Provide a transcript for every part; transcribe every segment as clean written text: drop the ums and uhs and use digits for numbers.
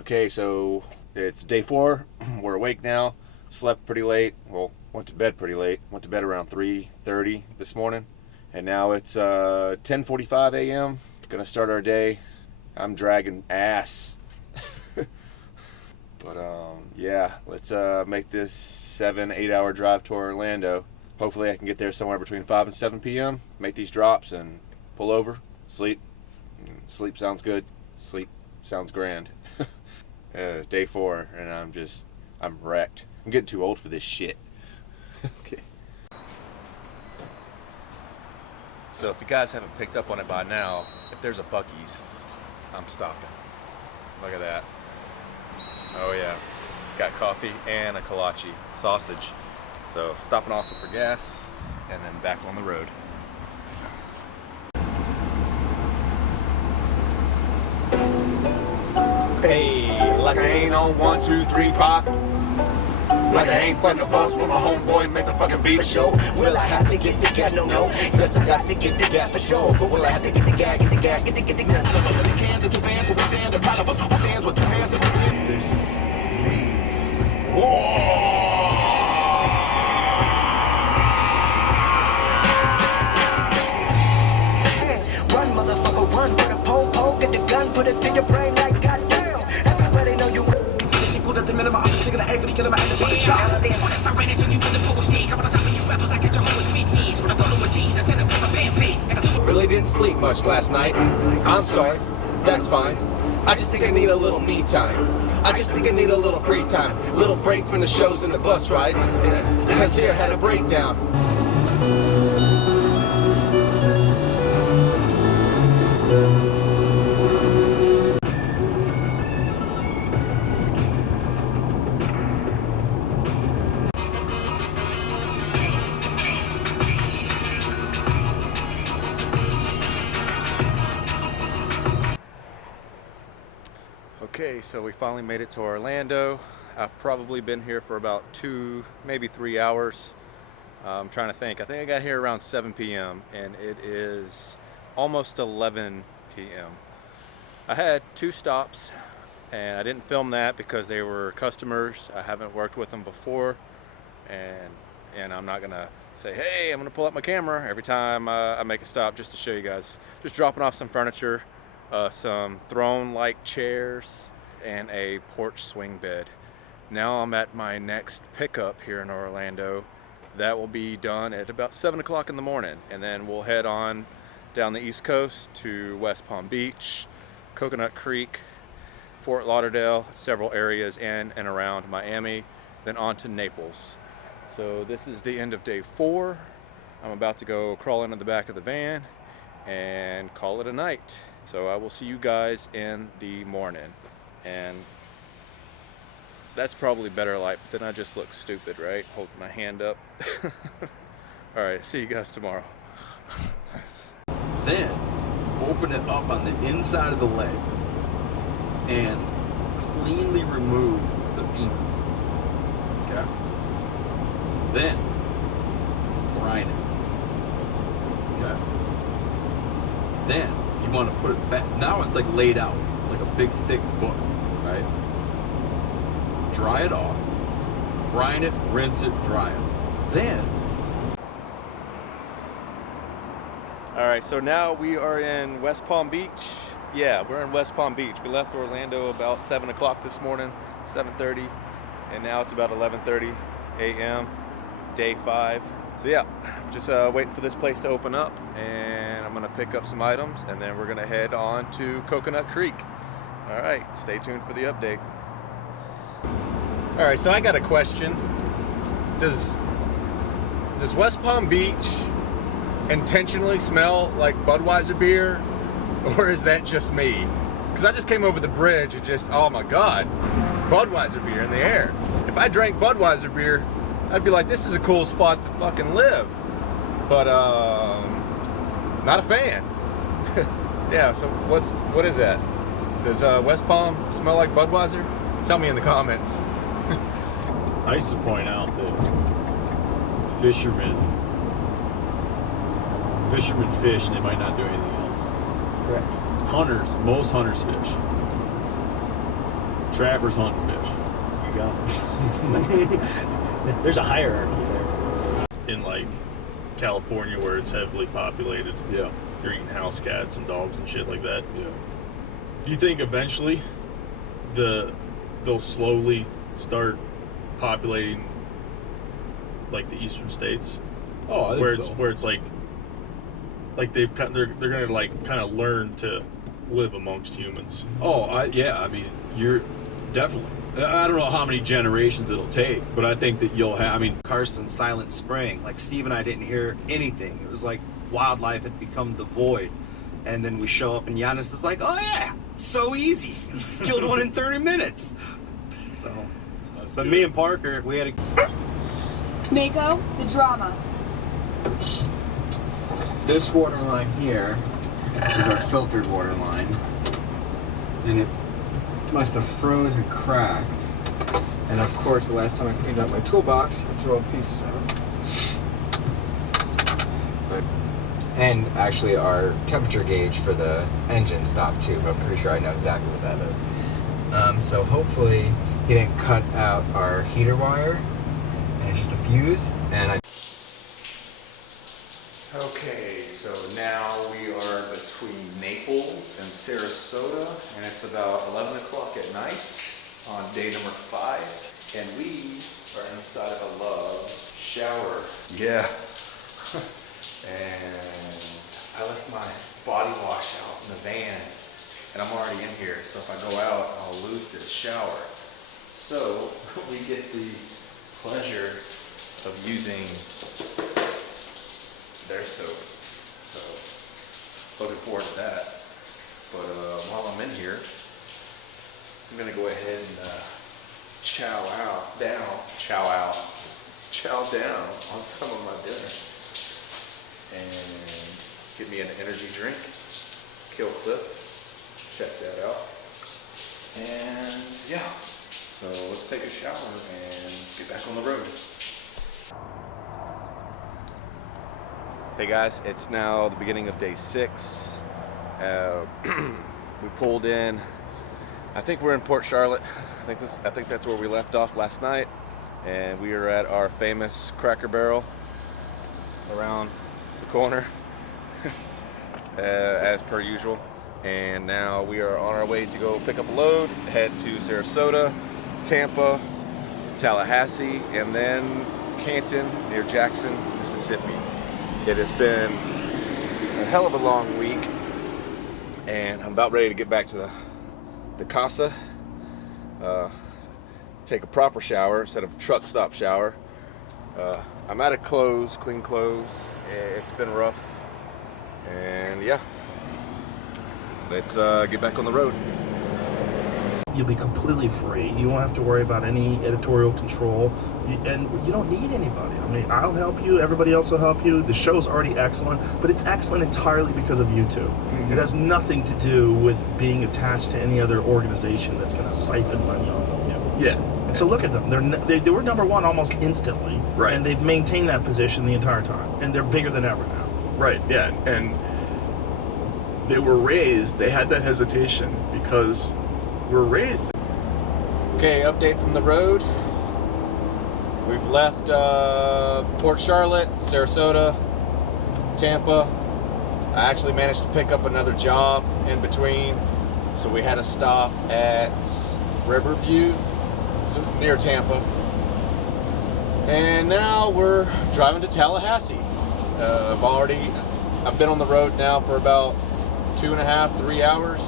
Okay, so it's day 4. We're awake now. Slept pretty late. Well, went to bed pretty late. Went to bed around 3:30 this morning. And now it's 10:45 a.m. Gonna start our day. I'm dragging ass. But yeah, let's make this 7-8 hour drive to Orlando. Hopefully I can get there somewhere between 5 and 7 p.m. Make these drops and pull over, sleep. Sleep sounds good. Sleep sounds grand. Day 4, and I'm wrecked. I'm getting too old for this shit. Okay. So if you guys haven't picked up on it by now, if there's a Buc-ee's, I'm stopping. Look at that. Oh yeah. Got coffee and a kolache sausage. So stopping also for gas, and then back on the road. Hey, like I ain't on 1, 2, 3 pop. Like I ain't fucking the bus with my homeboy, make the fucking beat show. Will I have to get the gas? No. Yes, I got to get the gas for sure. But will I have to get the gas, get the gas? The gas. But the cans is advanced, so we stand the proud of us. Who stands with 2 hands in the air? This means war. Run, motherfucker, run for the pole, get the gun, put it to your brain like goddamn. Everybody know you want. Good at the minimum, I'm just thinking of A for the killer, man, for the chop. If I ran into you with the pogo stick, I'm on top of you rappers, I get your hoes with years. When I follow with Jesus and I put my band. Really didn't sleep much last night. I'm sorry. That's fine. I just think I need a little me time. I just think I need a little free time. A little break from the shows and the bus rides. Because here I had a breakdown. Okay, so we finally made it to Orlando. I've probably been here for about 2, maybe 3 hours. I'm trying to think. I think I got here around 7 p.m. and it is almost 11 p.m. I had 2 stops and I didn't film that because they were customers. I haven't worked with them before, and I'm not gonna say, hey, I'm gonna pull out my camera every time I make a stop, just to show you guys. Just dropping off some furniture, some throne-like chairs, and a porch swing bed. Now I'm at my next pickup here in Orlando. That will be done at about 7 o'clock in the morning, and then we'll head on down the East Coast to West Palm Beach, Coconut Creek, Fort Lauderdale, several areas in and around Miami, then on to Naples. So this is the end of day 4. I'm about to go crawl into the back of the van and call it a night. So I will see you guys in the morning. And that's probably better light, but then I just look stupid, right? Holding my hand up. All right, see you guys tomorrow. Then open it up on the inside of the leg and cleanly remove the femur. Okay. Then brine it. Okay. Then you want to put it back. Now it's like laid out, like a big thick book, right? Dry it off, brine it, rinse it, dry it. Then. All right, so now we are in West Palm Beach. Yeah, we're in West Palm Beach. We left Orlando about 7 o'clock this morning, 7:30, and now it's about 11:30 a.m., day 5. So yeah, just waiting for this place to open up, and I'm gonna pick up some items, and then we're gonna head on to Coconut Creek. All right, stay tuned for the update. All right, so I got a question. Does West Palm Beach intentionally smell like Budweiser beer, or is that just me? Because I just came over the bridge and just, oh my God, Budweiser beer in the air. If I drank Budweiser beer, I'd be like, this is a cool spot to fucking live. But not a fan. Yeah, so what is that? Does West Palm smell like Budweiser? Tell me in the comments. I used to point out that fishermen fish and they might not do anything else. Correct. Most hunters fish. trappers hunting fish. You got it. There's a hierarchy there. In like California where it's heavily populated, Yeah. you're eating house cats and dogs and shit like that. Yeah. Do you think eventually they'll slowly start populating like the eastern states? Oh, I think so. Where it's like they're gonna like kind of learn to live amongst humans. Oh, yeah. I mean, you're definitely. I don't know how many generations it'll take, but I think that you'll have. I mean, Carson, Silent Spring. Like Steve and I didn't hear anything. It was like wildlife had become devoid. And then we show up and Giannis is like, oh yeah, it's so easy. Killed one in 30 minutes. So, but me and Parker, we had a... Mako, the drama. This water line here is our filtered water line, and it must have froze and cracked. And of course, the last time I cleaned out my toolbox, I threw all pieces out. And actually, our temperature gauge for the engine stopped too, but I'm pretty sure I know exactly what that is. So hopefully, he didn't cut out our heater wire, and it's just a fuse. And I. Okay, so now we are between Naples and Sarasota, and it's about 11 o'clock at night on day number 5, and we are inside of a Love's shower. Yeah. And I left my body wash out in the van, and I'm already in here, so if I go out, I'll lose this shower. So we get the pleasure of using their soap. So looking forward to that. But while I'm in here, I'm gonna go ahead and chow down on some of my dinner and get me an energy drink, kill FLUFF, check that out. And yeah, so let's take a shower and get back on the road. Hey guys, it's now the beginning of day 6. We pulled in. I think we're in Port Charlotte. I think that's where we left off last night, and we are at our famous Cracker Barrel around the corner, as per usual. And now we are on our way to go pick up a load, head to Sarasota, Tampa, Tallahassee, and then Canton near Jackson, Mississippi. It has been a hell of a long week, and I'm about ready to get back to the casa, take a proper shower instead of a truck stop shower. I'm out of clothes, clean clothes. It's been rough, and yeah, let's get back on the road. You'll be completely free. You won't have to worry about any editorial control, and you don't need anybody. I mean, I'll help you, everybody else will help you. The show's already excellent, but it's excellent entirely because of you two. It has nothing to do with being attached to any other organization that's going to siphon money off of you. Yeah. And so look at them. They were number one almost instantly, Right. and they've maintained that position the entire time, and they're bigger than ever now. Right, yeah, and they were raised, they had that hesitation because we're raised. Okay, update from the road. We've left Port Charlotte, Sarasota, Tampa. I actually managed to pick up another job in between, so we had a stop at Riverview, so near Tampa. And now we're driving to Tallahassee. I've been on the road now for about 2.5, 3 hours.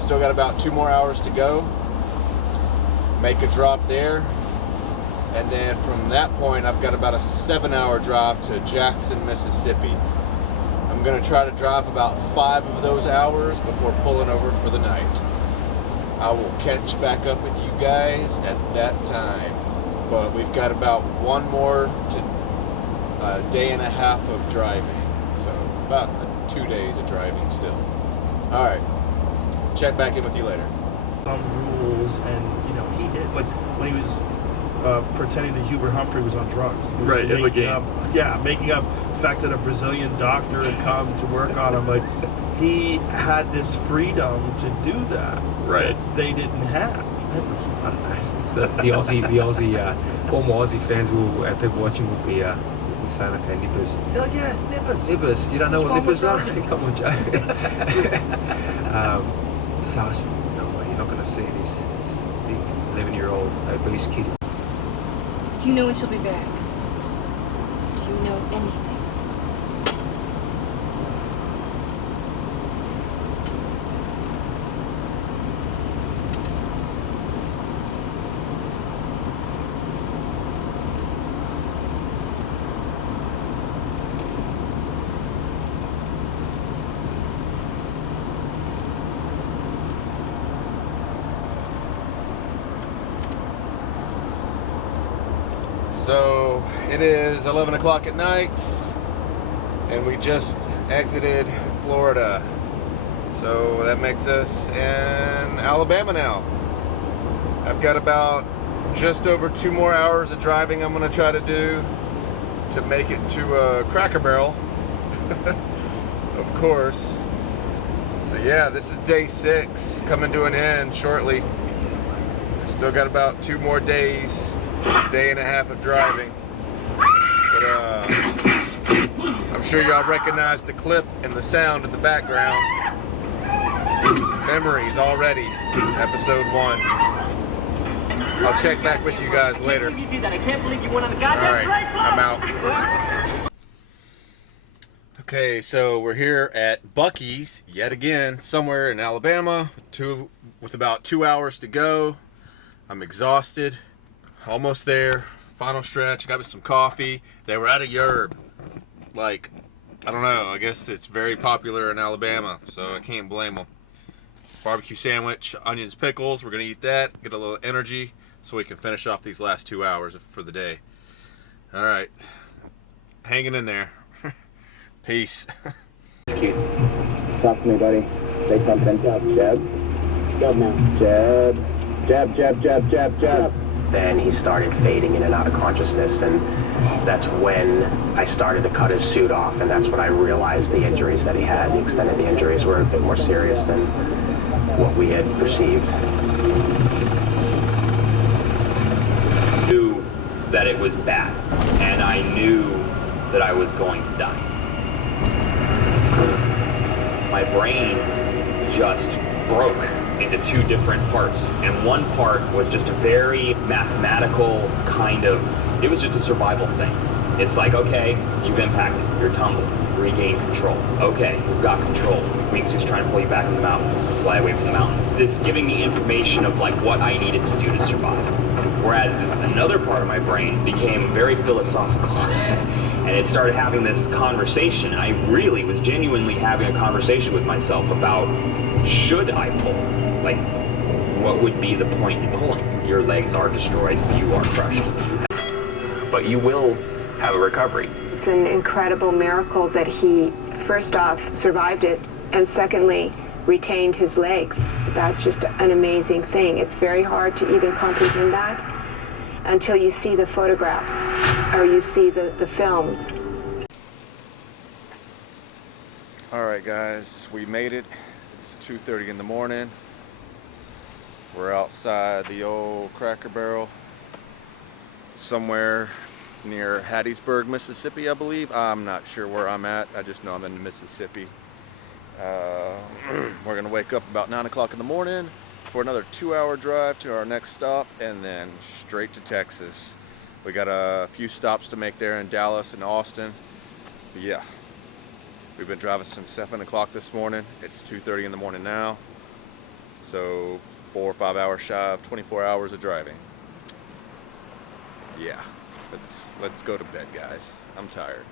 Still got about 2 more hours to go. Make a drop there, and then from that point I've got about a 7-hour drive to Jackson, Mississippi. I'm gonna try to drive about 5 of those hours before pulling over for the night. I will catch back up with you guys at that time, but we've got about 1 more day and a half of driving, so about 2 days of driving still. All right, check back in with you later. Some rules, and he did when he was pretending that Hubert Humphrey was on drugs. He was Right, in the game. Making up the fact that a Brazilian doctor had come to work on him. Like, he had this freedom to do that, Right. that they didn't have. I don't know. It's the Aussie, former Aussie fans will, and people watching will be saying, okay, nippers. Oh yeah, nippers. Nippers. You don't know what nippers are? Come on, Joe. So I said, no way, you're not going to see this big 11-year-old obese kid. Do you know when she'll be back? Do you know anything? So it is 11 o'clock at night, and we just exited Florida. So that makes us in Alabama now. I've got about just over 2 more hours of driving I'm gonna try to do to make it to Cracker Barrel, of course. So yeah, this is day 6, coming to an end shortly. I still got about 2 more days. Day and a half of driving, but I'm sure y'all recognize the clip and the sound in the background. Memories already, episode 1. I'll check back with you guys later. Alright, I'm out. Okay, so we're here at Buc-ee's yet again, somewhere in Alabama, with about 2 hours to go. I'm exhausted. Almost there, final stretch. Got me some coffee. They were out of yerb. Like, I don't know, I guess it's very popular in Alabama, so I can't blame them. Barbecue sandwich, onions, pickles. We're gonna eat that, get a little energy so we can finish off these last 2 hours for the day. All right, hanging in there. Peace. Cute. Talk to me, buddy. Say something. Jab. Jab now. Jab. Jab, jab, jab, jab, jab. Then he started fading in and out of consciousness, and that's when I started to cut his suit off, and that's when I realized the injuries that he had. The extent of the injuries were a bit more serious than what we had perceived. I knew that it was bad, and I knew that I was going to die. My brain just broke into 2 different parts, and one part was just a very mathematical kind of, it was just a survival thing. It's like, okay, you've impacted, you're tumbled, regain control. Okay, you've got control. Wingsuit's trying to pull you back to the mountain, fly away from the mountain. This giving me information of like what I needed to do to survive. Whereas another part of my brain became very philosophical. And it started having this conversation. I really was genuinely having a conversation with myself about, should I pull? Like, what would be the point in pulling? Your legs are destroyed, you are crushed. But you will have a recovery. It's an incredible miracle that he, first off, survived it, and secondly, retained his legs. That's just an amazing thing. It's very hard to even comprehend that until you see the photographs or you see the films. All right, guys, we made it. It's 2:30 in the morning. We're outside the old Cracker Barrel, somewhere near Hattiesburg, Mississippi, I believe. I'm not sure where I'm at. I just know I'm in Mississippi. We're gonna wake up about 9 o'clock in the morning for another 2-hour drive to our next stop, and then straight to Texas. We got a few stops to make there in Dallas and Austin. But yeah, we've been driving since 7 o'clock this morning. It's 2:30 in the morning now. So 4 or 5 hours shy of 24 hours of driving. Yeah, let's go to bed, guys. I'm tired.